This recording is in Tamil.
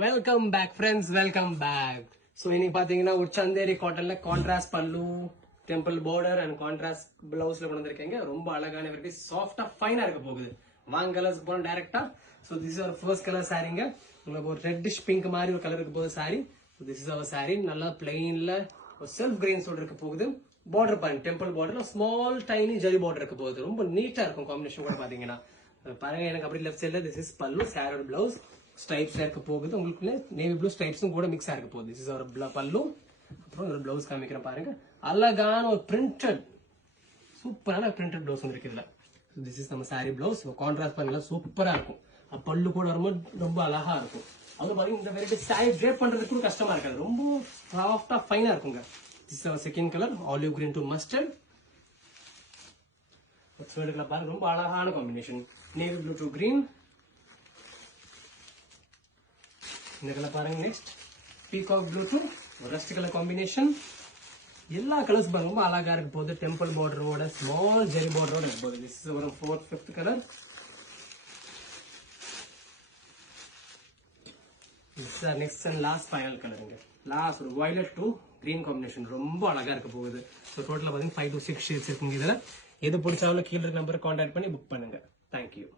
Welcome back friends, welcome back. So இன்னைக்கு பாத்தீங்கன்னா ஒரு சந்தேரி காட்டன்ல contrast pallu, temple border and contrast பிளவுஸ்ல கொண்டு வந்திருக்கீங்க. ரொம்ப அழகான வெரைட்டி, சாஃப்டா ஃபைனா இருக்க போகுது. வாங்க கலர்ஸ் போறோம் டைரக்டா. So this is our first colour சாரீங்க. உங்களுக்கு ஒரு ரெட்டிஷ் பிங்க் மாதிரி ஒரு கலர் இருக்க போகுது sari. This is our sari. நல்லா பிளெயின்ல ஒரு செல்ஃப் கிரெயின்ஸோட இருக்க போகுது. பார்டர் பாருங்க, டெம்பிள் பார்டர்ல ஸ்மால் டைனி ஜரி பார்டர் இருக்க போகுது. ரொம்ப நீட்டா இருக்கும் காம்பினேஷன் கூட பாத்தீங்கன்னா. பாருங்க, எனக்கு அப்படி லெஃப்ட் சைட்ல திஸ் இஸ் பல்லு, சாரோட பிளவுஸ் ஸ்ட்ரைப்ஸ் இருக்க போகுது. உங்களுக்கு நேவி ப்ளூ ஸ்ட்ரைப்ஸும் கூட மிக்ஸ் ஆக போகுது. திஸ் இஸ் ஒரு பல்லு. அப்புறம் ஒரு பிளவுஸ் காமிக்கிறேன் பாருங்க. அழகான ஒரு பிரிண்டட், சூப்பரான பிரிண்டட் பிளவுஸ் வந்து இருக்கு இதுல. திஸ் இஸ் நம்ம சாரி பிளவுஸ். கான்ட்ராஸ்ட் பண்ணல சூப்பரா இருக்கும். பல்லு கூட வரும்போது ரொம்ப அழகா இருக்கும். அது பாருங்க, இந்த வெரைட்டி சாரி ட்ரேப் பண்றதுக்கு கூட கஷ்டமா இருக்காது. ரொம்ப சாஃப்டா ஃபைனா இருக்குங்க. This is second colour, olive green to mustard. பாருங்க, ரொம்ப அழகான combination, navy blue to green. இந்த கலர் பாருங்க. Next peacock blue to rust colour combination. எல்லா கலர்ஸ் பாருங்க ரொம்ப அழகா இருக்க போகுது. டெம்பிள் பார்டரோட ஸ்மால் ஜெரி பார்டரோட இருக்க போகுது. திஸ் இஸ் ஒரு fourth fifth colour. Next and last final கலருங்க. லாஸ்ட் ஒரு வயலட் டு கிரீன் காம்பினேஷன் ரொம்ப அழகா இருக்க போகுது. ஸோ டோட்டலா பாத்தீங்கன்னா 5 to 6 ஷேட்ஸ் இருக்குங்க. இதுல எது பிடிச்சாலும் கீழே நம்பர் கான்டாக்ட் பண்ணி புக் பண்ணுங்க. தேங்க்யூ.